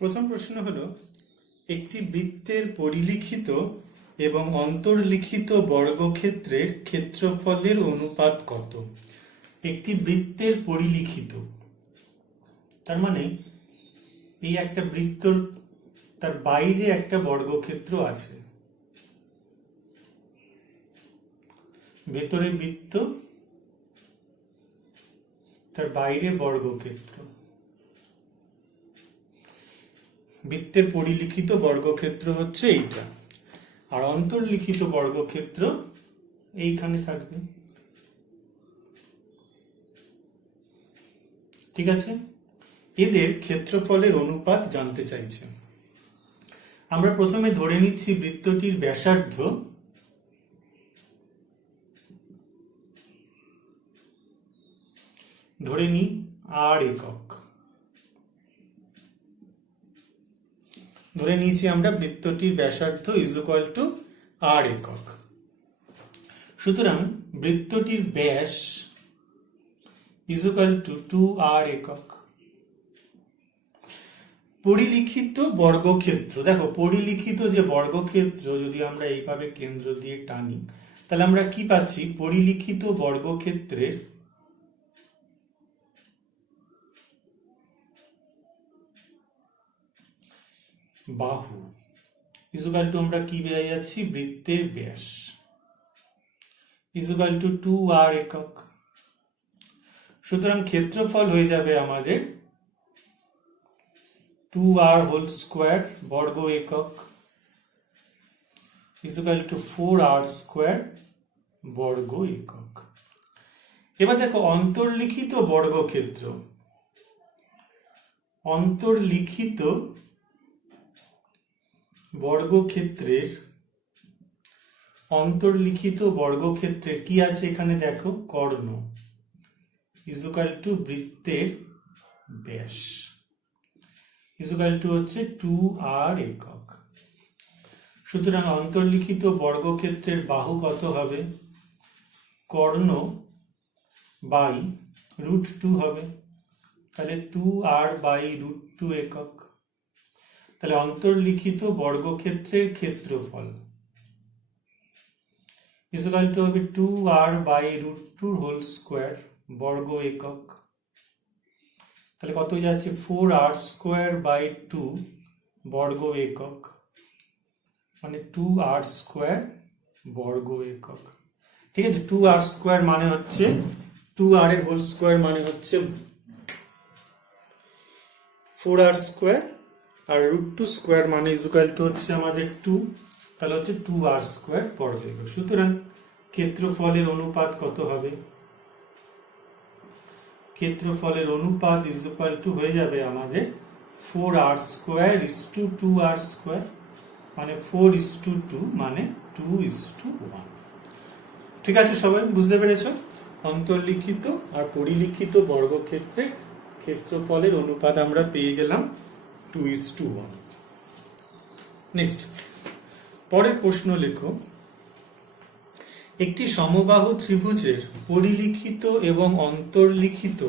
প্রথম প্রশ্ন হলো, একটি বৃত্তের পরিলিখিত এবং অন্তর্লিখিত বর্গক্ষেত্রের ক্ষেত্রফলের অনুপাত কত? একটি বৃত্তের পরিলিখিত তার মানে এই একটা বৃত্তর তার বাইরে একটা বর্গক্ষেত্র আছে, ভেতরে বৃত্ত তার বাইরে বর্গক্ষেত্র। বৃত্তের পরিলিখিত বর্গক্ষেত্র হচ্ছে এইটা, আর অন্তর্লিখিত বর্গক্ষেত্র এইখানে থাকবে। ঠিক আছে, এদের ক্ষেত্রফলের অনুপাত জানতে চাইছে। আমরা প্রথমে ধরে নিচ্ছি বৃত্তটির ব্যাসার্ধ ধরে নিই আর একক। ধরে নিয়েছি আমরা বৃত্তটির ব্যাসার্ধ ইজ ইকুয়াল টু আর একক। সুতরাং বৃত্তটির ব্যাস ইজ ইকুয়াল টু 2r একক। পরিলিখিত বর্গক্ষেত্র, দেখো পরিলিখিত যে বর্গক্ষেত্র যদি আমরা এইভাবে কেন্দ্র দিয়ে টানি তাহলে আমরা কি পাচ্ছি? পরিলিখিত বর্গক্ষেত্রের বাহু ইজ ইকুয়াল টু আমরা কি পেয়ে যাচ্ছি? বৃত্তের ব্যাস ইজ ইকুয়াল টু 2r একক। সুতরাং ক্ষেত্রফল হয়ে যাবে আমাদের 2r হোল স্কোয়ার বর্গ একক is equal two 4r square বর্গ একক। এবার দেখো অন্তর্লিখিত বর্গক্ষেত্র, অন্তর্লিখিত বর্গক্ষেত্রের কি আছে এখানে? দেখো কর্ণ ইজ ইকুয়াল টু বৃত্তের ব্যাস ইজ ইকুয়াল টু হচ্ছে 2r একক। সুতরাং অন্তর্লিখিত বর্গক্ষেত্রের বাহু কত হবে? কর্ণ বাই √2 হবে, তাহলে 2r বাই √2 একক। তাহলে অন্তর্লিখিত বর্গক্ষেত্রের ক্ষেত্রফল ইজ ইকুয়াল টু হবে 2r বাই √2 হোল স্কোয়ার বর্গ একক। তাহলে কত যাচ্ছে? 4r স্কোয়ার বাই 2 বর্গ একক, মানে 2r স্কোয়ার বর্গ একক। ঠিক আছে, 2r স্কোয়ার মানে হচ্ছে 2r এর হোল স্কোয়ার মানে হচ্ছে 4r স্কোয়ার, আর √2 স্কোয়ার মানে ইজ ইকুয়াল টু হচ্ছে আমাদের 2, তাহলে হচ্ছে 2r স্কোয়ার বর্গ একক। সুতরাং ক্ষেত্রফলের অনুপাত কত হবে? ক্ষেত্রফলের অনুপাত ইজ ইকুয়াল টু হয়ে যাবে আমাদের 4r square is two 2r square, মানে 4:2 মানে 2:1। ঠিক আছে, সবাই বুঝতে পেরেছ? অন্তর্লিখিত আর পরিলিখিত বর্গক্ষেত্রের ক্ষেত্রফলের অনুপাত আমরা পেয়ে গেলাম 2:1। নেক্সট, পরের প্রশ্ন লেখো, একটি সমবাহু ত্রিভুজের পরিলিখিত এবং অন্তর্লিখিত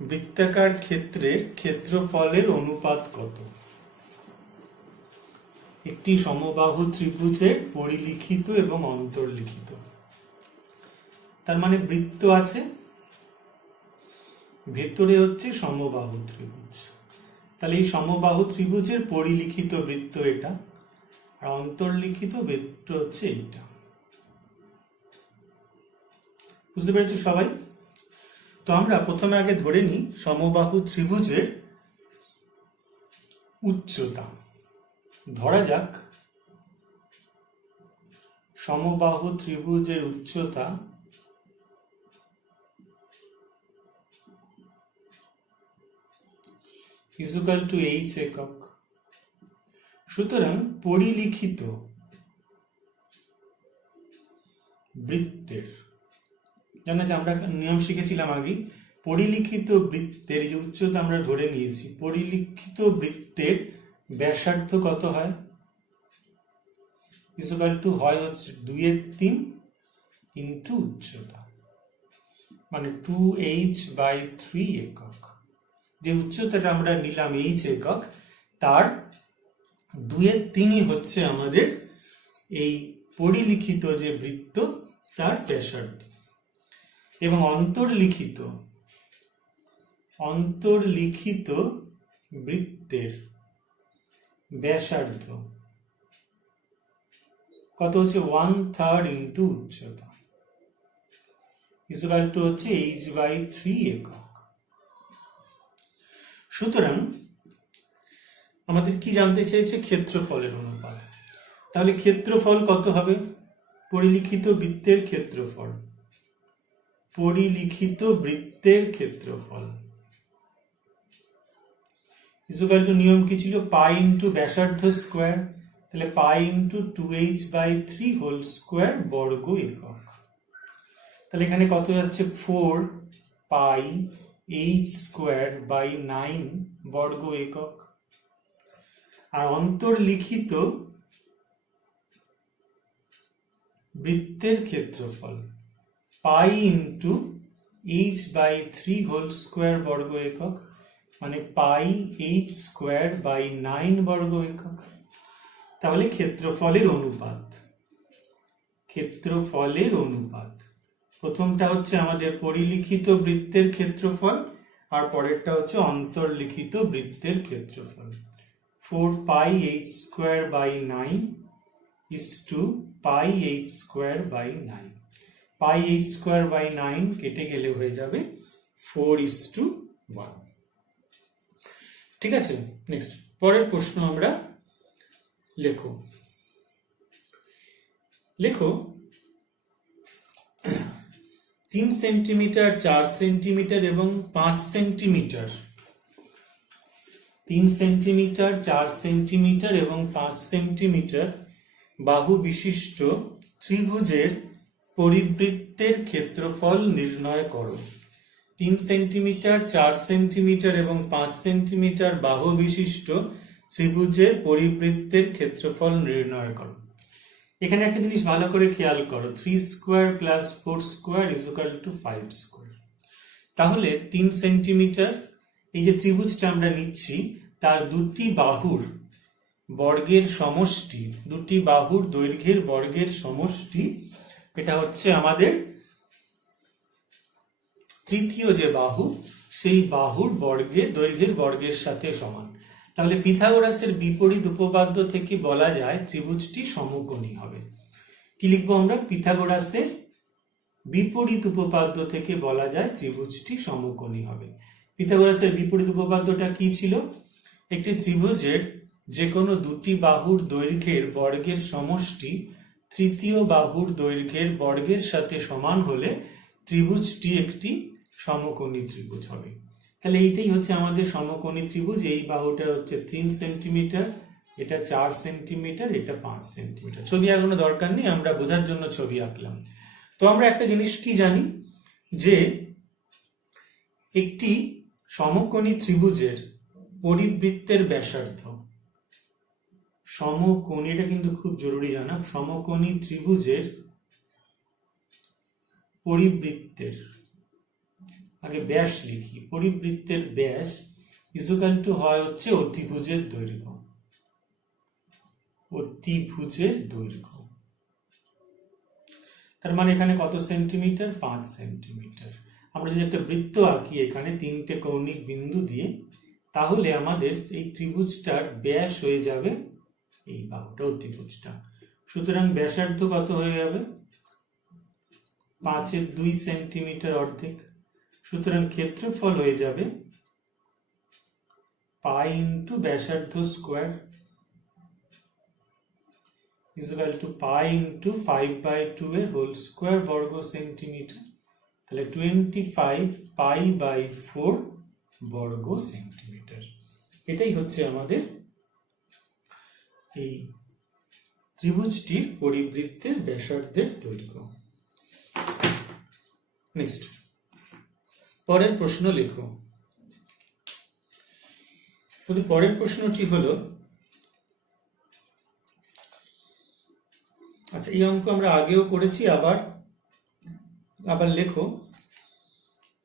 বৃত্তাকার ক্ষেত্রের ক্ষেত্রফলের অনুপাত কত? একটি সমবাহু ত্রিভুজের পরিলিখিত এবং অন্তর্লিখিত, তার মানে বৃত্ত আছে, ভেতরে হচ্ছে সমবাহু ত্রিভুজ। তাহলে এই সমবাহু ত্রিভুজের পরিলিখিত বৃত্ত এটা, আর অন্তর্লিখিত বৃত্ত হচ্ছে এইটা। বুঝতে পেরেছি সবাই? তো আমরা প্রথমে আগে ধরে নিই সমবাহু ত্রিভুজের উচ্চতা। ধরা যাক সমবাহু ত্রিভুজের উচ্চতা ইজ ইকুয়াল টু h একক। সুতরাং পরিলিখিত বৃত্তের, জানা যে আমরা নিয়ম শিখেছিলাম আগে, পরিলিখিত বৃত্তের যে উচ্চতা আমরা ধরে নিয়েছি, পরিলিখিত বৃত্তের ব্যাসার্ধ কত হয়? ইজ ইকুয়াল টু হয় হচ্ছে 2/3 ইন্টু উচ্চতা। মানে 2h/3 একক। যে উচ্চতাটা আমরা নিলাম h একক, তার 2/3 হচ্ছে আমাদের এই পরিলিখিত যে বৃত্ত তার ব্যাসার্ধ। এবং অন্তর্লিখিত বৃত্তের ব্যাসার্ধ কত হচ্ছে 1/3 ইন্টু উচ্চতা ইকুয়াল টু হচ্ছে h/3 একক। সুতরাং আমাদের কি জানতে চাইছে? ক্ষেত্রফলের অনুপাত। তাহলে ক্ষেত্রফল কত হবে? পরিলিখিত বৃত্তের ক্ষেত্রফল ইকুয়াল টু নিয়ম কি ছিল? পাই ইন্টু ব্যাসার্ধ স্কোয়ার, তাহলে pi into 2h/3 whole square বর্গ একক। তাহলে এখানে কত যাচ্ছে? 4 পাই h স্কোয়ার বাই 9 বর্গ একক। আর অন্তর্লিখিত বৃত্তের ক্ষেত্রফল pi into h/3 whole square বর্গ একক, মানে পাই h স্কোয়ার বাই 9 বর্গ একক। তাহলে ক্ষেত্রফলের অনুপাত প্রথমটা হচ্ছে আমাদের পরিলিখিত বৃত্তের ক্ষেত্রফল, আর পরেরটা হচ্ছে অন্তর্লিখিত বৃত্তের ক্ষেত্রফল। 4 pi h square by 9 is to pi h square by 9। Pi h square by 9 কেটে গেলে হয়ে যাবে 4:1। ঠিক আছে, নেক্সট পরের প্রশ্ন আমরা লেখো 3 সেন্টিমিটার, 4 সেন্টিমিটার এবং 5 সেন্টিমিটার 3 সেন্টিমিটার, 4 সেন্টিমিটার এবং 5 সেন্টিমিটার বাহু বিশিষ্ট ত্রিভুজের পরিবৃত্তের ক্ষেত্রফল নির্ণয় করো। 3 সেন্টিমিটার, 4 সেন্টিমিটার এবং 5 সেন্টিমিটার বাহু বিশিষ্ট ত্রিভুজের পরিবৃত্তের ক্ষেত্রফল নির্ণয় করো। এখানে একটা জিনিস ভালো করে খেয়াল করো, 3 square plus 4 square is equal two 5 square. তাহলে 3 সেন্টিমিটার, এই যে ত্রিভুজটা আমরা নিচ্ছি তার দুটি বাহুর বর্গের সমষ্টি, দুটি বাহুর দৈর্ঘ্যের বর্গের সমষ্টি, এটা হচ্ছে আমাদের তৃতীয় যে বাহু, সেই বাহুর দৈর্ঘ্যের বর্গের সাথে সমান। তাহলে পিথাগোরাসের বিপরীত উপপাদ্য থেকে বলা যায় ত্রিভুজটি সমকোণী হবে। কি লিখবো আমরা? পিথাগোরাসের বিপরীত উপপাদ্য থেকে বলা যায় ত্রিভুজটি সমকোণী হবে। পিথাগোরাসের বিপরীত উপপাদ্যটা কি ছিল? একটি ত্রিভুজের যে কোনো দুটি বাহুর দৈর্ঘ্যের বর্গের সমষ্টি তৃতীয় বাহুর দৈর্ঘ্যের বর্গের সাথে সমান হলে ত্রিভুজটি একটি সমকোণী ত্রিভুজ হবে। তাহলে এইটাই হচ্ছে আমাদের সমকোণী ত্রিভুজ। এই বাহুটা হচ্ছে 3 সেন্টিমিটার, এটা 4 সেন্টিমিটার, এটা 5 সেন্টিমিটার। ছবি আঁকানোর দরকার নেই, আমরা বোঝার জন্য ছবি আঁকলাম। তো আমরা একটা জিনিস কি জানি, যে একটি সমকোণী ত্রিভুজের পরিবৃত্তের ব্যাসার্ধ, সমকোণী, এটা কিন্তু খুব জরুরি জানা, সমকোণী ত্রিভুজের পরিবৃত্তের, আগে ব্যাস লিখি, পরিবৃত্তের ব্যাস ইকুয়াল টু হয় হচ্ছে অতিভুজের দৈর্ঘ্য। তার মানে এখানে কত সেন্টিমিটার? 5 সেন্টিমিটার। আমরা যদি একটা বৃত্ত আঁকি এখানে 3টে কৌণিক বিন্দু দিয়ে, তাহলে আমাদের এই ত্রিভুজটার ব্যাস হয়ে যাবে এই বাহুটা, অতিভুজটা। সুতরাং ব্যাসার্ধ কত হয়ে যাবে? 5-এর 2 সেন্টিমিটার, অর্ধেক। সুতরাং ক্ষেত্রফল হয়ে যাবে পাই ইন্টু ব্যাসার্ধ square equal to pi into 5/2 এর হোল স্কোয়ার বর্গ সেন্টিমিটার। তাহলে 25 পাই বাই 4 বর্গ সেন্টিমিটার। এটাই হচ্ছে আমাদের এই ত্রিভুজটির পরিবৃত্তের ব্যাসার্ধের দৈর্ঘ্য। নেক্সট পরের প্রশ্ন লেখো। পরের প্রশ্নটি হলো, আচ্ছা এই অঙ্ক আমরা আগেও করেছি, আবার লেখো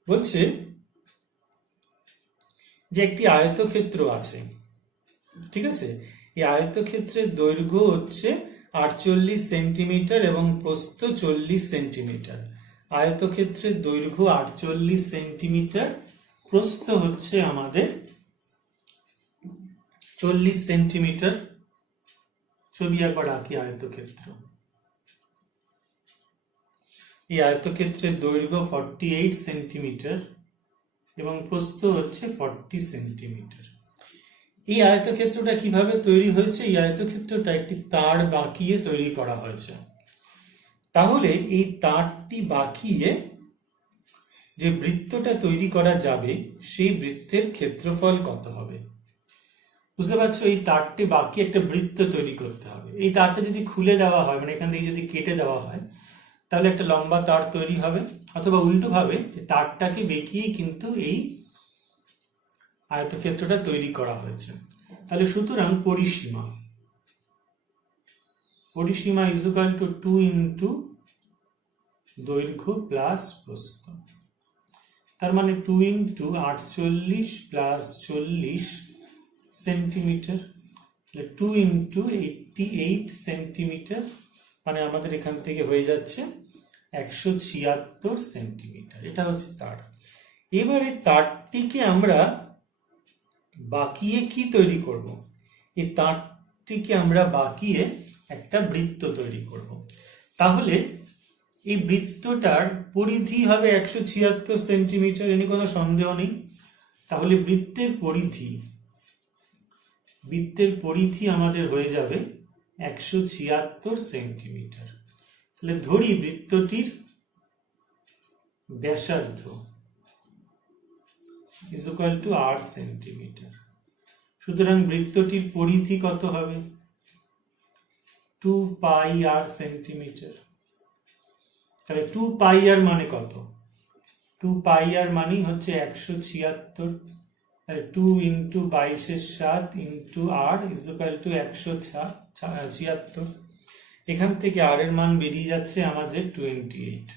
বলছে যে একটি আয়তক্ষেত্র আছে, ঠিক আছে, এই আয়তক্ষেত্রের দৈর্ঘ্য হচ্ছে 48 সেন্টিমিটার এবং প্রস্থ 40 সেন্টিমিটার। আয়তক্ষেত্রের দৈর্ঘ্য 48 সেন্টিমিটার, প্রস্থ হচ্ছে আমাদের 40 সেন্টিমিটার। ছবি একবার আঁকি আয়তক্ষেত্র। এই আয়তক্ষেত্রের দৈর্ঘ্য 48 সেন্টিমিটার এবং প্রস্থ হচ্ছে 40 সেন্টিমিটার। এই আয়তক্ষেত্রটা কিভাবে তৈরি হয়েছে? এই আয়তক্ষেত্রটা একটি তার বাঁকিয়ে তৈরি করা হয়েছে। তাহলে এই তারটি বাঁকিয়ে যে বৃত্তটা তৈরি করা যাবে সেই বৃত্তের ক্ষেত্রফল কত হবে? বুঝতে পারছো? এই তারটি বাঁকিয়ে একটা বৃত্ত তৈরি করতে হবে। এই তারটা যদি খুলে দেওয়া হয়, মানে এখান থেকে যদি কেটে দেওয়া হয়, তাহলে একটা লম্বা তার তৈরি হবে, অথবা উল্টো ভাবে যে তারটাকে বেঁকিয়ে কিন্তু এই আয়তক্ষেত্রটা তৈরি করা হয়েছে। তাহলে সুতরাং পরিসীমা ইজ ইকুয়াল টু 2 ইন্টু দৈর্ঘ্য প্লাস প্রস্থ। তার মানে 2 into 48 plus 40 centimetre, 2 into 88 centimetre, মানে আমাদের এখান থেকে হয়ে যাচ্ছে 176 সেন্টিমিটার। এটা হচ্ছে তার। এবারে তারটিকে আমরা বাঁকিয়ে কি তৈরি করব? এই তারটিকে আমরা বাঁকিয়ে একটা বৃত্ত তৈরি করব। তাহলে এই বৃত্তটার পরিধি হবে 176 সেন্টিমিটার, এ নিয়ে কোনো সন্দেহ নেই। তাহলে বৃত্তের পরিধি আমাদের হয়ে যাবে 176 সেন্টিমিটার। তাহলে ধরি বৃত্তটির ব্যাসার্ধ is equal to r centimetre. সুতরাং বৃত্তটির পরিধি কত হবে? 2 পাই r সেন্টিমিটার। তাহলে 2 পাই r মানে কত? 2 পাই r মানে হচ্ছে 176। তাহলে 2 into 22/7 into r is equal to 176। এখান থেকে r এর মান বেরিয়ে যাচ্ছে আমাদের 28।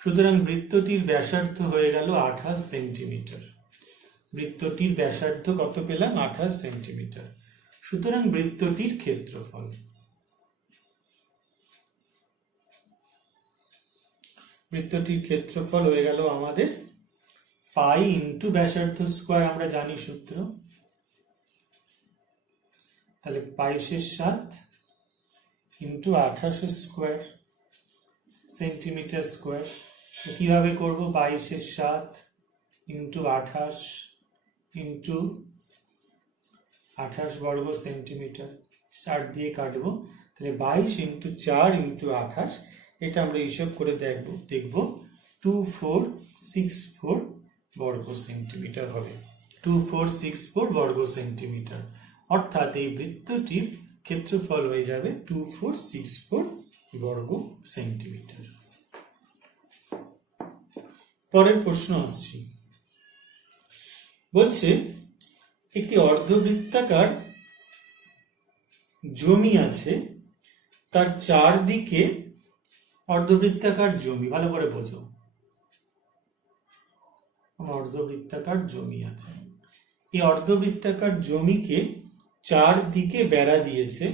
সুতরাং বৃত্তটির ব্যাসার্ধ হয়ে গেল 28 সেন্টিমিটার। বৃত্তটির ব্যাসার্ধ কত পেলাম? 28 সেন্টিমিটার। সুতরাং বৃত্তটির ক্ষেত্রফল হয়ে গেল আমাদের পাই ইন্টু ব্যাসার্ধ স্কোয়ার। আমরা জানি সূত্র। তাহলে 22/7 ইন্টু 28 স্কোয়ার সেন্টিমিটার স্কোয়ার। কিভাবে করব? 22/7 ইন্টু 28 ইন্টু 28 বর্গ সেন্টিমিটার, 4 দিয়ে কাটবো। তাহলে 22 ইন্টু 4 ইন্টু 28, এটা আমরা হিসাব করে দেখব 2464 বর্গ সেন্টিমিটার হবে। 2464 বর্গ সেন্টিমিটার, অর্থাৎ এই বৃত্তটির ক্ষেত্রফল হয়ে যাবে 2464 বর্গ সেন্টিমিটার। পরের প্রশ্ন আসছি। বলছে একটি অর্ধবৃত্তাকার জমি আছে, তার চারদিকে অর্ধবৃত্তাকার জমি, ভালো করে বোঝো, অর্ধবৃত্তাকার জমি আছে। এই অর্ধবৃত্তাকার জমিকে চারদিকে বেড়া দিয়েছে,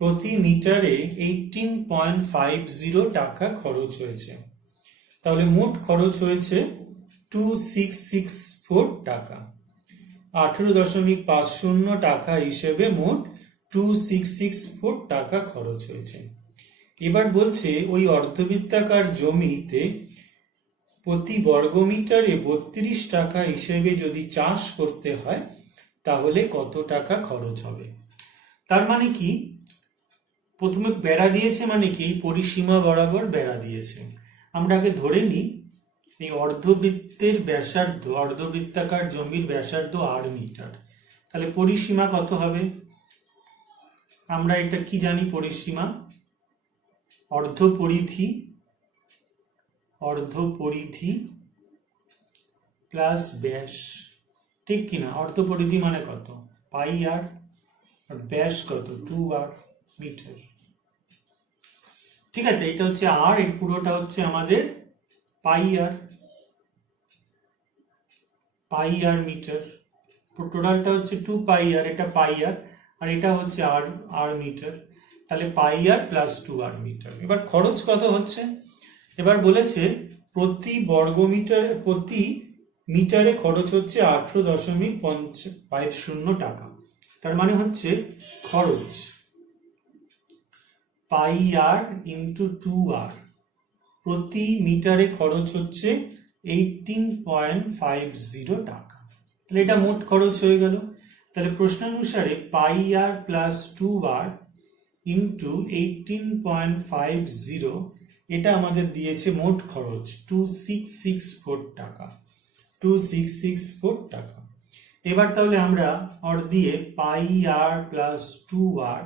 প্রতি মিটারে 18.50 টাকা খরচ হয়েছে। তাহলে মোট খরচ হয়েছে 2664 টাকা। 18.50 টাকা হিসেবে মোট 2664 টাকা খরচ হয়েছে। এবার বলছে ওই অর্ধবৃত্তাকার জমিতে প্রতি বর্গমিটারে 32 টাকা হিসেবে যদি চাষ করতে হয় তাহলে কত টাকা খরচ হবে? তার মানে কি, প্রথমে বেড়া দিয়েছে, মানে কি এই পরিসীমা বরাবর বেড়া দিয়েছে। আমরা আগে ধরে নিই এই অর্ধবৃত্তের ব্যাসার্ধ, অর্ধবৃত্তাকার জমির ব্যাসার্ধ 8 মিটার। তাহলে পরিসীমা কত হবে? আমরা এটা কি জানি? পরিসীমা অর্ধপরিধি প্লাস ব্যাস, ঠিক কিনা? অর্ধপরিধি মানে কত? পাই আর ব্যাস কত? 2r metre. ঠিক আছে, এটা হচ্ছে আর, এর পুরোটা হচ্ছে আমাদের পাই আর। পাই আর মিটার, টোটালটা হচ্ছে 2 পাই আর, এটা পাই আর এটা হচ্ছে আর মিটার, তাহলে পাই আর প্লাস 2 আর মিটার। এবার খরচ কত হচ্ছে, এবার বলেছে প্রতি মিটারে খরচ হচ্ছে 18.50 টাকা। তার মানে হচ্ছে খরচ পাই আর ইন্টু 2 আর, প্রতি মিটারে খরচ হচ্ছে 18.50 টাকা। তাহলে এটা মোট খরচ হয়ে গেল। তাহলে প্রশ্নানুসারে পাই আর প্লাস 2 আর ইন্টু 18.50, এটা আমাদের দিয়েছে মোট খরচ 2664 টাকা, 2664 টাকা। এবার তাহলে আমরা অর দিয়ে pi r plus 2 r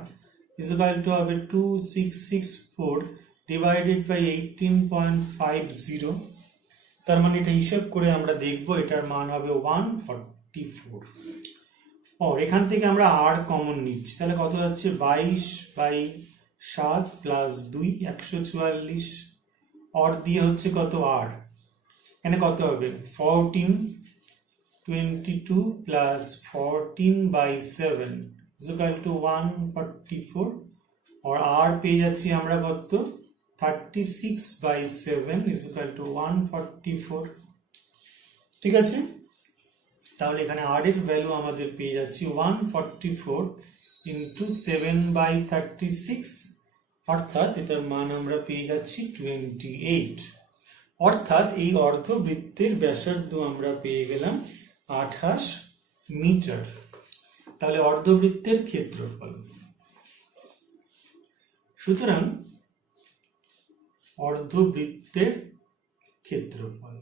is equal to হবে 2664 ডিভাইডেড বাই 18.50, তার মানে এটা হিসাব করে আমরা দেখব এটার মান হবে 144। আর এখান থেকে আমরা আর কমন নিচ্ছি, তাহলে কত যাচ্ছে 22/7 প্লাস 2 144, আর দিয়ে হচ্ছে কত আর, এখানে কত হবে 14, 22 প্লাস 14/7 ইজ ইকুয়াল টু 144, আর পেয়ে যাচ্ছি আমরা কত 36/7 ইজ ইকুয়াল টু 144। ঠিক আছে, তাহলে এখানে আর এর ভ্যালু আমাদের পেয়ে যাচ্ছি 144 ইন্টু 7/36, অর্থাৎ এটার মান আমরা পেয়ে যাচ্ছি 28। অর্থাৎ এই অর্ধবৃত্তের ব্যাসার্ধ আমরা পেয়ে গেলাম 28 মিটার। তাহলে অর্ধবৃত্তের ক্ষেত্রফল, সুতরাং অর্ধবৃত্তের ক্ষেত্রফল,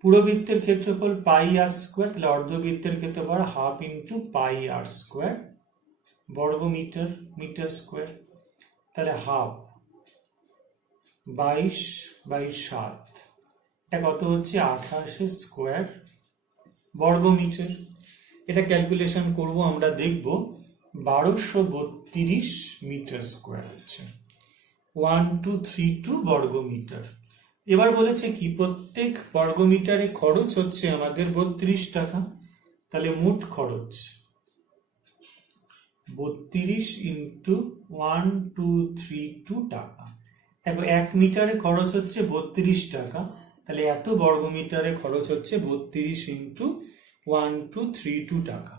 পুরো বৃত্তের ক্ষেত্রফল পাই আর স্কোয়ার, তাহলে অর্ধবৃত্তের ক্ষেত্রফল হাফ ইন্টু পাই আর স্কোয়ার বর্গ মিটার, মিটার স্কোয়ার, তাহলে হাফ 22/7, এটা কত হচ্ছে 28 স্কোয়ার বর্গ মিটার। এটা ক্যালকুলেশন করব, আমরা দেখব 1232 মিটার স্কোয়ার হচ্ছে 1232 বর্গ মিটার। এবার বলেছে কি প্রত্যেক বর্গ মিটারে খরচ হচ্ছে আমাদের 32 টাকা, তাহলে মোট খরচ 32 ইন্টু 1232 টাকা। দেখো 1 মিটারে খরচ হচ্ছে 32 টাকা, তাহলে এত বর্গ মিটারে খরচ হচ্ছে 32 ইন্টু 1232 টাকা,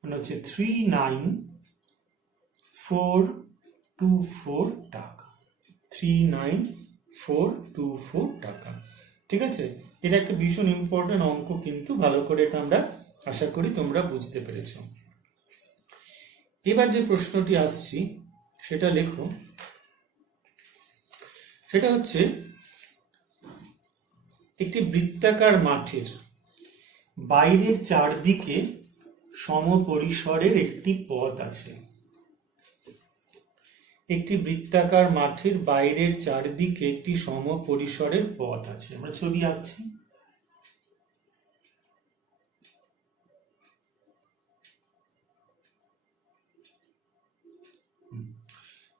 মানে হচ্ছে 39424 টাকা, 39424 টাকা। ঠিক আছে, এটা একটা ভীষণ ইম্পর্টেন্ট অঙ্ক, কিন্তু ভালো করে এটা আমরা আশা করি তোমরা বুঝতে পেরেছো। এবার যে প্রশ্নটি আসছি সেটা লেখো, সেটা হচ্ছে একটি বৃত্তাকার মাঠের বাইরের চারদিকে সমপরিসরের একটি পথ আছে। একটি বৃত্তাকার মাঠের বাইরের চারদিকে একটি সমপরিসরের পথ আছে। আমরা ছবি আঁকছি।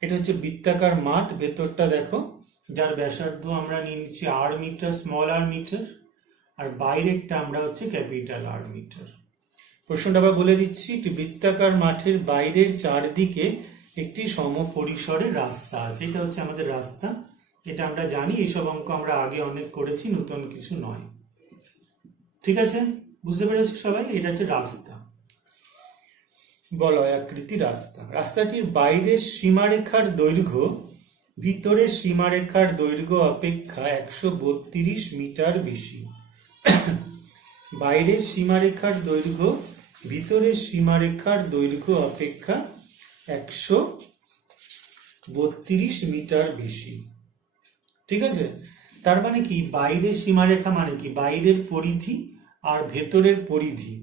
এটা হচ্ছে বৃত্তাকার মাঠ, ভেতরটা দেখো, যার ব্যাসার্ধ আমরা নিচ্ছি আর মিটার, স্মল আর মিটার, আর বাইরেরটা আমরা হচ্ছে ক্যাপিটাল আর মিটার। প্রশ্নটা আবার বলে দিচ্ছি, একটি বৃত্তাকার মাঠের বাইরের চারদিকে একটি সমপরিসরের রাস্তা আছে। এটা হচ্ছে আমাদের রাস্তা, এটা আমরা জানি, এইসব অঙ্ক আমরা আগে অনেক করেছি, নতুন কিছু নয়। ঠিক আছে, বুঝতে পেরেছো সবাই? এটা হচ্ছে রাস্তা, বলয়াকৃতি রাস্তা। রাস্তাটির বাইরের সীমারেখার দৈর্ঘ্য ভিতরের সীমারেখার দৈর্ঘ্য অপেক্ষা 132 মিটার বেশি। বাইরের সীমারেখার দৈর্ঘ্য ভিতরের সীমারেখার দৈর্ঘ্য অপেক্ষা 132 মিটার বেশি। ঠিক আছে, তার মানে কি বাইরের সীমারেখা মানে কি বাইরের পরিধি আর ভেতরের পরিধি,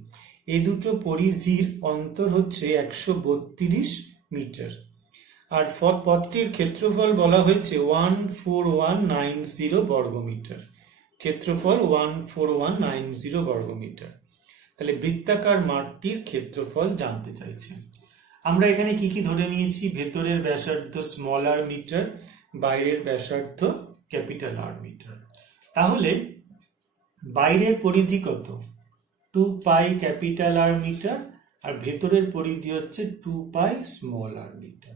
এই দুটো পরিধির অন্তর হচ্ছে 132 মিটার। আর পথটির ক্ষেত্রফল বলা হয়েছে 14190 বর্গমিটার, ক্ষেত্রফল 14190 বর্গমিটার। তাহলে বৃত্তাকার মাঠটির ক্ষেত্রফল জানতে চাইছে। আমরা এখানে কি কি ধরে নিয়েছি? ভেতরের ব্যাসার্ধ স্মল আর মিটার, বাইরের ব্যাসার্ধ ক্যাপিটাল আর মিটার। তাহলে বাইরের পরিধি কত? 2 পাই ক্যাপিটাল আর মিটার, আর ভেতরের পরিধি হচ্ছে 2 পাই স্মল আর মিটার।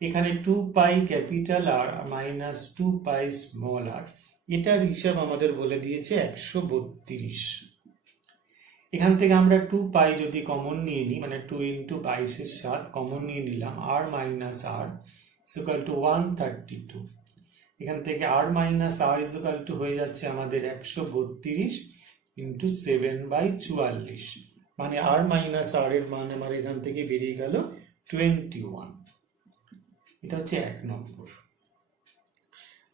এখানে 2 pi capital r minus 2 pi small r, এটার হিসাব আমাদের বলে দিয়েছে 132। এখান থেকে আমরা 2 পাই যদি কমন নিয়ে নিই, মানে 2 ইন্টু 22/7 কমন নিয়ে নিলাম, আর মাইনাস আর ইকুয়াল টু 132। এখান থেকে আর মাইনাস আর ইকুয়াল টু হয়ে যাচ্ছে আমাদের 132 ইন্টু 7/44, মানে আর মাইনাস আর এর মান আমার এখান থেকে বেরিয়ে গেল 21। এটা হচ্ছে 1 নম্বর।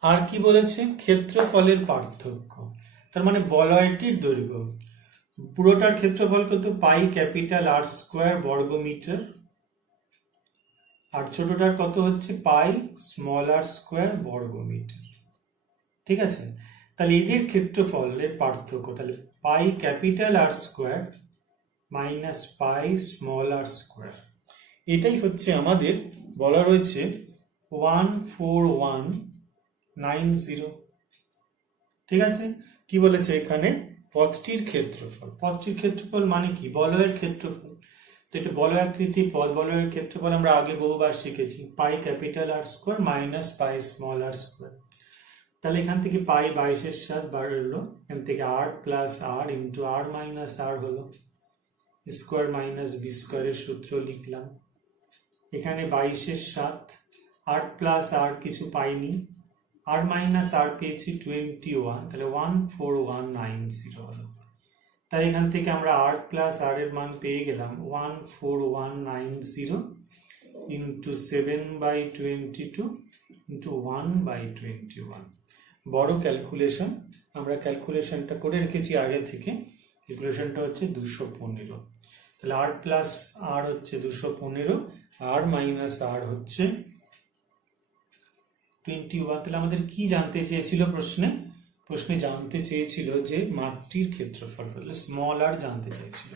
আর কি বলেছে? ক্ষেত্রফলের পার্থক্য, তার মানে বলয়টির দৈর্ঘ্য। পুরোটার ক্ষেত্রফল কত? পাই ক্যাপিটাল আর স্কোয়ার বর্গ মিটার, আর ছোটটার কত হচ্ছে? পাই স্মল আর স্কোয়ার বর্গ মিটার। ঠিক আছে, তাহলে এদের ক্ষেত্রফলের পার্থক্য, তাহলে pi capital r square minus pi small r square, এটাই হচ্ছে আমাদের বলা রয়েছে 14190। ঠিক আছে, কি বলেছে এখানে? পথটির ক্ষেত্রফল। পথটির ক্ষেত্রফল মানে কি? বলয়ের ক্ষেত্রফল। তো এটা বলয়াকৃতি পথ, বলয়ের ক্ষেত্রফল আমরা আগে বহুবার শিখেছি, pi capital r square minus pi small r square. তাহলে এখান থেকে পাই 22/7 বাড়লো, এখান থেকে r plus r into r minus r হলো, স্কোয়ার মাইনাস বি স্কোয়ারের সূত্র লিখলাম। এখানে 22/7, আর প্লাস আর কিছু পাইনি, আর মাইনাস আর পেয়েছি 21, তাহলে 14190 হলো। তাই এখান থেকে আমরা আর প্লাস আর এর মান পেয়ে গেলাম 14190 ইন্টু 7/22 ইন্টু 1/21। বড় ক্যালকুলেশন, আমরা ক্যালকুলেশনটা করে রেখেছি আগে থেকে, ক্যালকুলেশনটা হচ্ছে 215। তাহলে আর প্লাস আর হচ্ছে 215, আর মাইনাস আর হচ্ছে 21। তাহলে আমাদের কি জানতে চেয়েছিল প্রশ্নে জানতে চেয়েছিল যে মাঠটির ক্ষেত্রফল, তাহলে স্মল আর জানতে চাইছিল।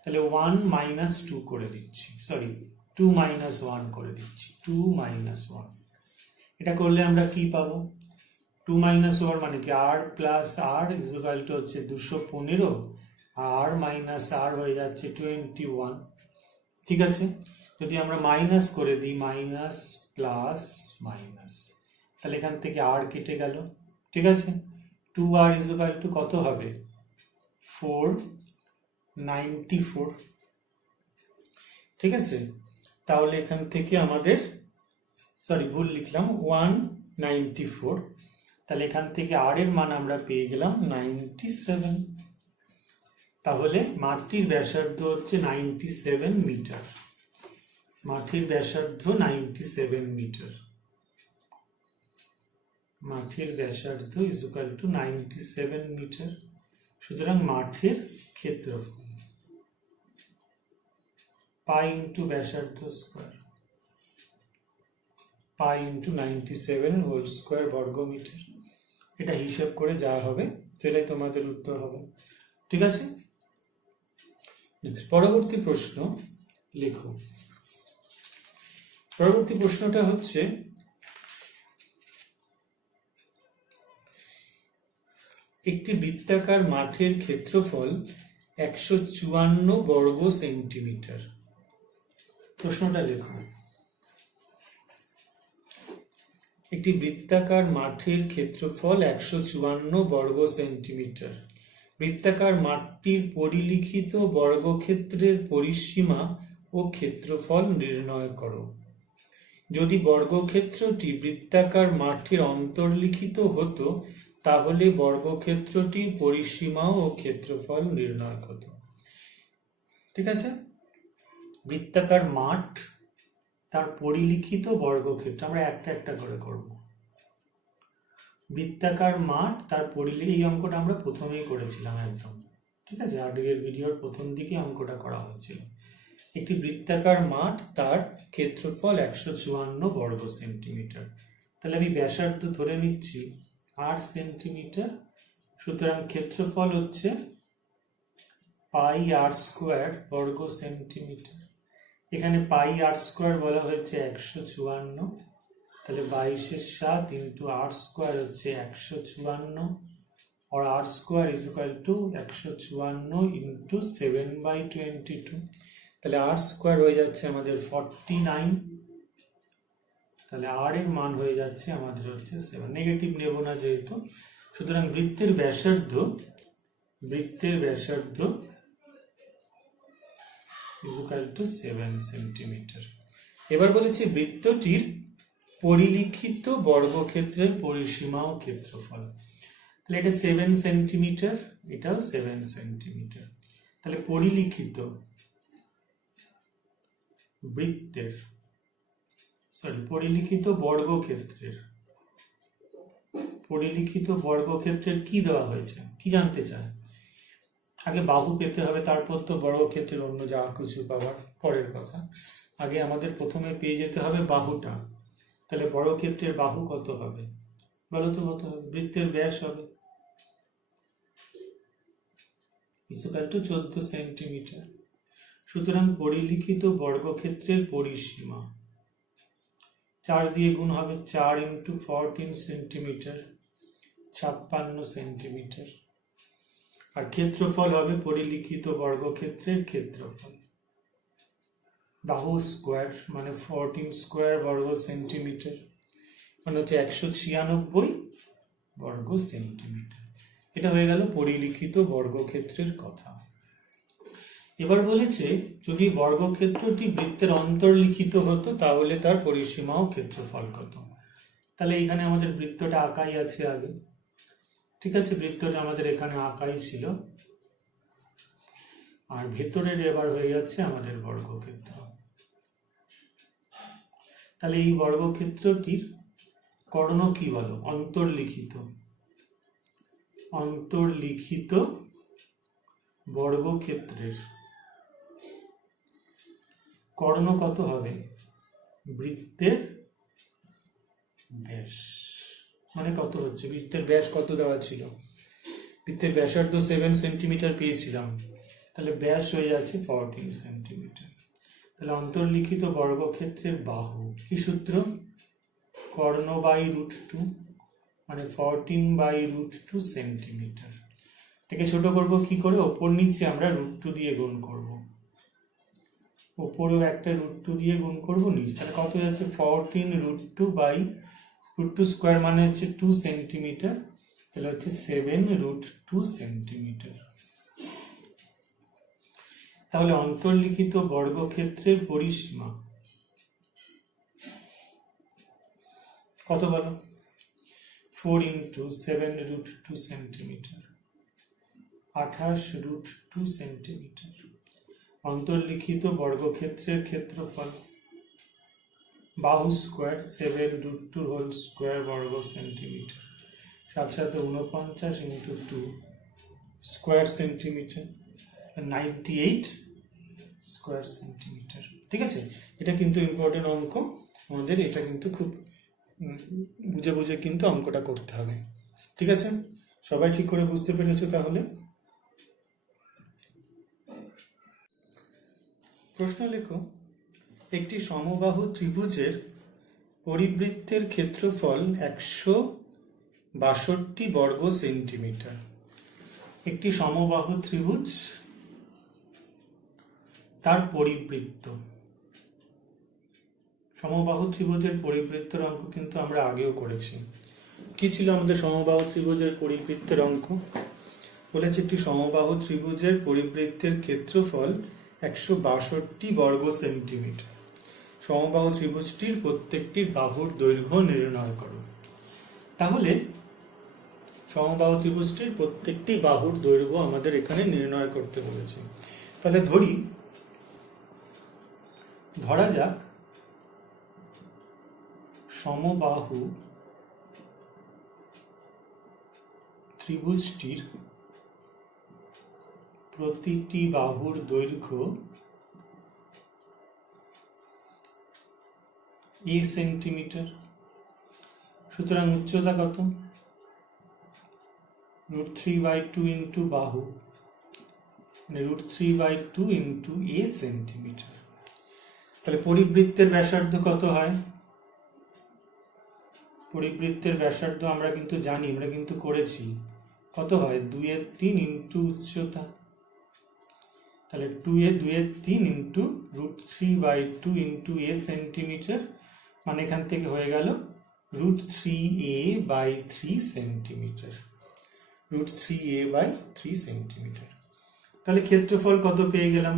তাহলে 1 মাইনাস 2 করে দিচ্ছি, সরি 2 মাইনাস 1 করে দিচ্ছি, 2 মাইনাস 1। এটা করলে আমরা কি পাবো? 2 মাইনাস 1 মানে কি? আর প্লাস আর ইকুয়াল টু হচ্ছে 215, আর মাইনাস আর হয়ে যাচ্ছে 21। ঠিক আছে, যদি আমরা মাইনাস করে দিই, মাইনাস প্লাস মাইনাস, তাহলে এখান থেকে আর কেটে গেল। ঠিক আছে, 2 আর ইকুয়াল টু কত হবে? 494। ঠিক আছে, তাহলে এখান থেকে আমাদের, সরি ভুল লিখলাম, 194। তাহলে এখান থেকে আর এর মান আমরা পেয়ে গেলাম 97। তাহলে মাঠটির ব্যাসার্ধ হচ্ছে 97 মিটার। মাঠের ব্যাসার্ধ 97 মিটার। মাঠের ব্যাসার্ধ ইকুয়াল টু 97 মিটার। সুতরাং মাঠের ক্ষেত্রফল পাই ইন্টু ব্যাসার্ধ square, pi into 97 whole square বর্গ মিটার। এটা হিসাব করে যা হবে সেটাই তোমাদের উত্তর হবে। ঠিক আছে, পরবর্তী প্রশ্ন লেখো। পরবর্তী প্রশ্নটা হচ্ছে, একটি বৃত্তাকার মাঠের ক্ষেত্রফল 154 বর্গ সেন্টিমিটার। প্রশ্নটা লেখো। একটি বৃত্তাকার মাঠের ক্ষেত্রফল 154 বর্গ সেন্টিমিটার। বৃত্তাকার মাঠটির পরিলিখিত বর্গক্ষেত্রের পরিসীমা ও ক্ষেত্রফল নির্ণয় করো। যদি বর্গক্ষেত্রটি বৃত্তাকার মাঠের অন্তর্লিখিত হতো তাহলে বর্গক্ষেত্রটির পরিসীমা ও ক্ষেত্রফল নির্ণয় করো। ঠিক আছে, বৃত্তাকার মাঠ, তার পরিলিখিত বর্গক্ষেত্র, আমরা একটা একটা করে করব। বৃত্তাকার মাঠ তার পরিলিখিত, এই অঙ্কটা আমরা প্রথমেই করেছিলাম একদম। ঠিক আছে, আগের ভিডিওর প্রথম দিকে অঙ্কটা করা হয়েছিল। একটি বৃত্তাকার মাঠ, তার ক্ষেত্রফল 154 বর্গ সেন্টিমিটার। তাহলে আমি ব্যাসার্ধ ধরে নিচ্ছি 8 সেন্টিমিটার। সুতরাং ক্ষেত্রফল হচ্ছে পাই আর স্কোয়ার বর্গ সেন্টিমিটার। এখানে পাই আর স্কোয়ার বলা হয়েছে 154, তাহলে 22/7 ইন্টু আর স্কোয়ার হচ্ছে 154, और r square is equal two 154 into 7/22, তাহলে r স্কোয়ার হয়ে যাচ্ছে আমাদের 49, তাহলে r এর মান হয়ে যাচ্ছে আমাদের হচ্ছে 7, নেগেটিভ নেব না যেহেতু। সুতরাং বৃত্তের ব্যাসার্ধ ইজ ইকুয়াল টু 7 সেন্টিমিটার। এবার বলেছি বৃত্তটির পরিলিখিত বর্গক্ষেত্রের পরিসীমা ও ক্ষেত্রফল। তাহলে এটা 7 সেন্টিমিটার, এটাও 7 সেন্টিমিটার। তাহলে পরিলিখিত বর্গক্ষেত্রের কি দেওয়া হয়েছে, কি জানতে চায়? আগে বাহু পেতে হবে, তারপর তো বর্গক্ষেত্রের অন্য যা কিছু পাওয়ার পরের কথা। আগে আমাদের প্রথমে পেয়ে যেতে হবে বাহুটা। তাহলে বর্গক্ষেত্রের বাহু কত হবে বলো তো, কত হবে? বৃত্তের ব্যাস হবে ইকুয়াল টু 14 সেন্টিমিটার। সুতরাং পরিলিখিত বর্গক্ষেত্রের পরিসীমা 4 দিয়ে গুণ হবে, 4 ইন্টু 14 সেন্টিমিটার, 56 সেন্টিমিটার। আর ক্ষেত্রফল হবে পরিলিখিত বর্গক্ষেত্রের ক্ষেত্রফল, বাহু স্কোয়ার মানে 14 স্কোয়ার বর্গ সেন্টিমিটার, মানে হচ্ছে 196 বর্গ সেন্টিমিটার। এটা হয়ে গেল পরিলিখিত বর্গক্ষেত্রের কথা। এবার বলেছে যদি বর্গক্ষেত্রটি বৃত্তের অন্তর্লিখিত হতো তাহলে তার পরিসীমা ও ক্ষেত্রফল কত। তাহলে এখানে আমাদের বৃত্তটা আঁকাই আছে আগে, ঠিক আছে, বৃত্তটা আমাদের এখানে আঁকাই ছিল, আর ভেতরের এবার হয়ে যাচ্ছে আমাদের বর্গক্ষেত্র। তাহলে এই বর্গক্ষেত্রটির কর্ণ কি বলো? অন্তর্লিখিত বর্গক্ষেত্রের কর্ণ কত হবে? বৃত্তের ব্যাস। মানে কত হচ্ছে? বৃত্তের ব্যাস কত দেওয়া ছিল? বৃত্তের ব্যাসার্ধ 7 সেন্টিমিটার পেয়েছিলাম, তাহলে ব্যাস হয়ে যাচ্ছে 14 সেন্টিমিটার। তাহলে অন্তর্লিখিত বর্গক্ষেত্রের বাহু কি সূত্র? কর্ণ বাই √2, মানে 14/√2 সেন্টিমিটার। এটাকে ছোট করব কি করে? ওপর নিচে আমরা √2 দিয়ে গুণ করব, ওপরেও একটা √2 দিয়ে গুণ করব, নিচে। তাহলে কত যাচ্ছে? 14√2 স্কোয়ার মানে হচ্ছে 2 সেন্টিমিটার, তাহলে হচ্ছে 7√2 সেন্টিমিটার। তাহলে অন্তর্লিখিত বর্গক্ষেত্রের পরিসীমা কত বলো? 4 ইন্টু 7√2 সেন্টিমিটার, 28√2 সেন্টিমিটার। অন্তর্লিখিত বর্গক্ষেত্রের ক্ষেত্রফল বাহু স্কোয়ার 7√2 হোল স্কোয়ার বর্গ centimetre, 749 into 2 square centimetre, 98 square centimetre. ঠিক আছে, এটা কিন্তু ইম্পর্টেন্ট অঙ্ক আমাদের, এটা কিন্তু খুব বুঝে বুঝে কিন্তু অঙ্কটা করতে হবে। ঠিক আছে, সবাই ঠিক করে বুঝতে পেরেছো? তাহলে প্রশ্ন লেখো, একটি সমবাহু ত্রিভুজের পরিবৃত্তের ক্ষেত্রফল 162 বর্গ সেন্টিমিটার। একটি সমবাহু ত্রিভুজ, তার পরিবৃত্ত, সমবাহু ত্রিভুজের পরিবৃত্তের অঙ্ক কিন্তু আমরা আগেও করেছি। কি ছিল আমাদের সমবাহু ত্রিভুজের পরিবৃত্তের অঙ্ক? বলেছে একটি সমবাহু ত্রিভুজের পরিবৃত্তের ক্ষেত্রফল 162 বর্গ সেন্টিমিটার। সমবাহু ত্রিভুজটির প্রত্যেকটি বাহুর দৈর্ঘ্য নির্ণয় করো। তাহলে সমবাহু ত্রিভুজটির প্রত্যেকটি বাহুর দৈর্ঘ্য আমাদের এখানে নির্ণয় করতে বলেছে। তাহলে ধরা যাক সমবাহু ত্রিভুজটির প্রতিটি বাহুর দৈর্ঘ্য a সেন্টিমিটার। সুতরাং উচ্চতা কত? √3/2 ইন্টু বাহু, মানে √3/2 ইন্টু a সেন্টিমিটার। তাহলে পরিবৃত্তের ব্যাসার্ধ কত হয়? পরিবৃত্তের ব্যাসার্ধ আমরা কিন্তু জানি, আমরা কিন্তু করেছি, কত হয় 2/3 ইন্টু উচ্চতা, তাহলে 2/3 ইন্টু √3/2 ইন্টু a সেন্টিমিটার, মানে এখান থেকে হয়ে গেল √3a/3 সেন্টিমিটার, √3a/3 সেন্টিমিটার। তাহলে ক্ষেত্রফল কত পেয়ে গেলাম,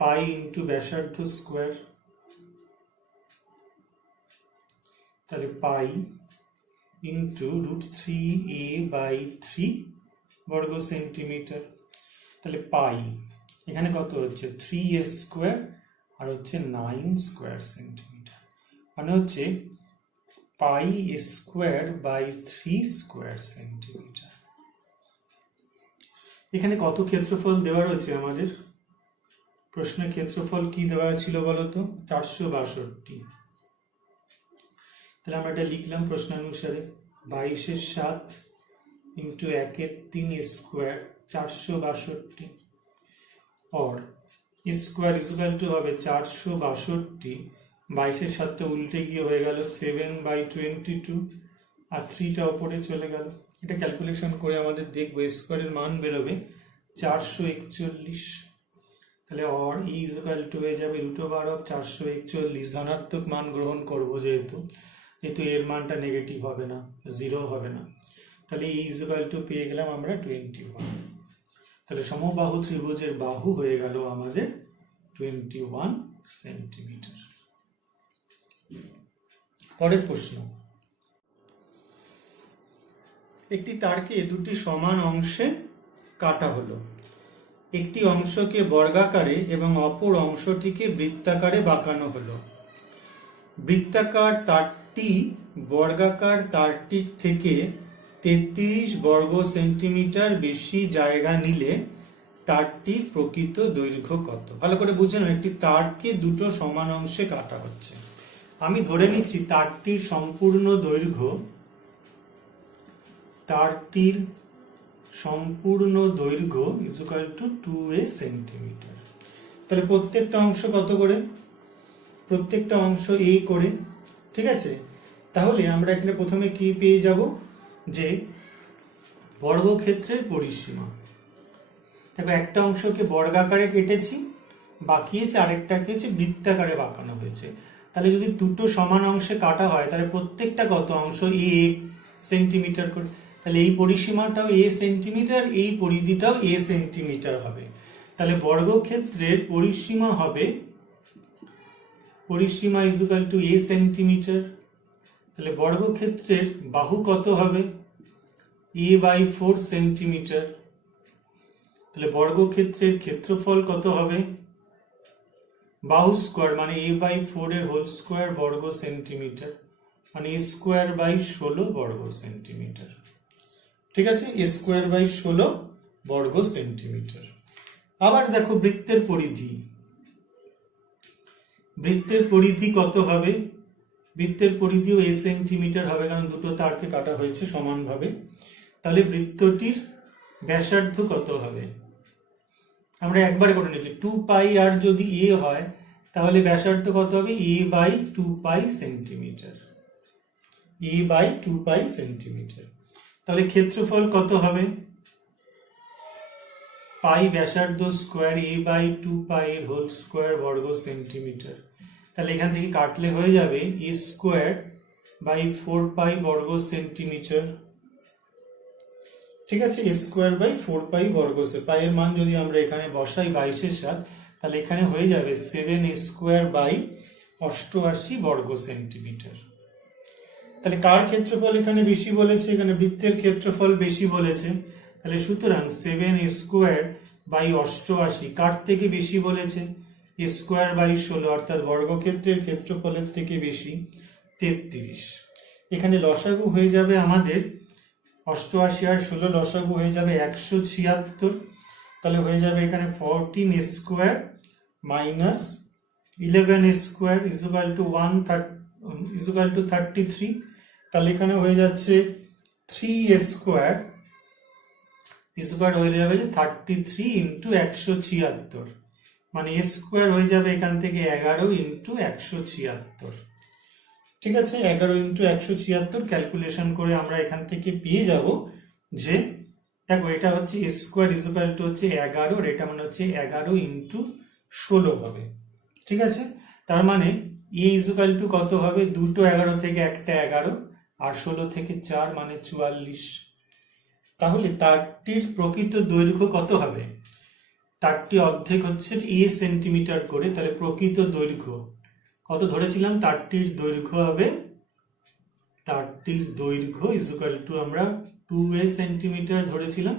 পাই ইন্টু ব্যাসার্ধ স্কোয়ার, তাহলে পাই ইন্টু √3a/3 বর্গ সেন্টিমিটার। তাহলে পাই এখানে কত হচ্ছে 3a স্কোয়ার আর হচ্ছে 9 স্কোয়ার সেন্টিমিটার, মানে হচ্ছে পাই স্কোয়ার/3 স্কোয়ার সেন্টিমিটার। এখানে কত ক্ষেত্রফল দেওয়া রয়েছে আমাদের প্রশ্নের ক্ষেত্রফল কি দেওয়া ছিল বলতো, 462। তাহলে আমরা এটা লিখলাম প্রশ্নানুসারে 22/7 ইন্টু 1/3 স্কোয়ার 462, और স্কোয়ার ইকুয়াল টু হবে 462, 22/7 উল্টে গিয়ে হয়ে গেল 7/22 আর 3টা ওপরে চলে গেল। এটা ক্যালকুলেশন করে আমাদের দেখবো স্কোয়ারের মান বেরোবে 441। তাহলে অর ই ইকুয়াল টু হয়ে যাবে √441, ধনাত্মক মান গ্রহণ করব যেহেতু এর মানটা নেগেটিভ হবে না, 0 হবে না। তাহলে ই ইকুয়াল টু পেয়ে গেলাম আমরা 21। তাহলে সমবাহু ত্রিভুজের বাহু হয়ে গেল আমাদের 21 সেন্টিমিটার। পরের প্রশ্ন, একটি তারকে দুটি সমান অংশে কাটা হলো, একটি অংশকে বর্গাকারে এবং অপর অংশটিকে বৃত্তাকারে বাঁকানো হলো। বৃত্তাকার তারটি বর্গাকার তারটির থেকে 33 বর্গ সেন্টিমিটার বেশি জায়গা নিলে তারটির প্রকৃত দৈর্ঘ্য কত? ভালো করে বুঝে নাও, একটি তারকে দুটো সমান অংশে কাটা হচ্ছে। আমি ধরে নিচ্ছি তারটির সম্পূর্ণ দৈর্ঘ্য ইকুয়াল টু 2a সেন্টিমিটার। তাহলে প্রত্যেকটা অংশ কত করে, প্রত্যেকটা অংশ a করে, ঠিক আছে। তাহলে আমরা এখানে প্রথমে কি পেয়ে যাব, যে বর্গক্ষেত্রের পরিসীমা। দেখো একটা অংশকে বর্গাকারে কেটেছি, বাকিয়েছে, আরেকটাকে হচ্ছে বৃত্তাকারে বাঁকানো হয়েছে। তাহলে যদি দুটো সমান অংশে কাটা হয় তাহলে প্রত্যেকটা কত অংশ a সেন্টিমিটার করে, তাহলে এই পরিসীমাটাও a সেন্টিমিটার, এই পরিধিটাও a সেন্টিমিটার হবে। তাহলে বর্গক্ষেত্রের পরিসীমা হবে ইকুয়াল টু a সেন্টিমিটার। তাহলে বর্গক্ষেত্রের বাহু কত হবে, a/4 সেন্টিমিটার। তাহলে বর্গক্ষেত্রের ক্ষেত্রফল কত হবে, বাহু স্কোয়ার মানে a/4 এর হোল স্কোয়ার বর্গ সেন্টিমিটার, মানে a²/16 বর্গ সেন্টিমিটার। ঠিক আছে, a²/16 বর্গ সেন্টিমিটার। আবার দেখো বৃত্তের পরিধি, বৃত্তের পরিধি কত হবে, বৃত্তের পরিধিও a সেন্টিমিটার হবে, কারণ দুটো তারকে কাটা হয়েছে সমানভাবে। তাহলে বৃত্তটির ব্যাসার্ধ কত হবে, আমরা একবারে করে নিচ্ছি 2π, আর যদি a হয় তাহলে ব্যাসার্ধ কত হবে, a/2π সেন্টিমিটার, a/2π সেন্টিমিটার। তাহলে ক্ষেত্রফল কত হবে, পাই ব্যাসার্ধ স্কোয়ার a/2π এর হোল স্কোয়ার বর্গ সেন্টিমিটার। তাহলে এখান থেকে কাটলে হয়ে যাবে a²/4π বর্গ সেন্টিমিটার। ঠিক আছে, a²/4π বর্গ, পাইয়ের মান যদি আমরা এখানে বসাই 22/7, তাহলে এখানে হয়ে যাবে 7a²/88 বর্গ সেন্টিমিটার। তাহলে কার ক্ষেত্রফল এখানে বেশি বলেছে, এখানে বৃত্তের ক্ষেত্রফল বেশি বলেছে। তাহলে সুতরাং 7a² কার থেকে বেশি বলেছে, a²/16, অর্থাৎ বর্গক্ষেত্রের ক্ষেত্রফলের থেকে বেশি 33। এখানে লসাগু হয়ে যাবে আমাদের 88 আর 16 লসাগু হয়ে যাবে 176। তাহলে হয়ে যাবে এখানে 14a² minus 11a² equal to 33। তাহলে এখানে হয়ে যাচ্ছে 3a² হয়ে যাবে 33 ইন্টু 176, মানে a² হয়ে যাবে এখান থেকে 11 ইন্টু 176। ঠিক আছে, 11 ইন্টু 176 ক্যালকুলেশন করে আমরা এখান থেকে পেয়ে যাব যে দেখো এটা হচ্ছে এ স্কোয়ার ইজুকাল টু হচ্ছে 11, আর এটা মানে হচ্ছে 11 ইন্টু 16 হবে। ঠিক আছে, তার মানে এ ইজুকাল টু কত হবে, দুটো 11 থেকে একটা 11, আর 16 থেকে 4 মানে 44। তাহলে তারটির প্রকৃত দৈর্ঘ্য কত হবে, তারটি অর্ধেক হচ্ছে এ সেন্টিমিটার করে, তাহলে প্রকৃত দৈর্ঘ্য কত ধরেছিলাম, তারটির দৈর্ঘ্য হবে, তারটির দৈর্ঘ্য ইজুকাল টু আমরা 2a সেন্টিমিটার ধরেছিলাম,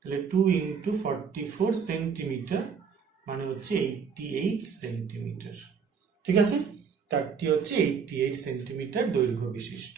তাহলে 2 ইন্টু 44 সেন্টিমিটার মানে হচ্ছে 88 সেন্টিমিটার। ঠিক আছে, তারটি হচ্ছে 88 সেন্টিমিটার দৈর্ঘ্য বিশিষ্ট।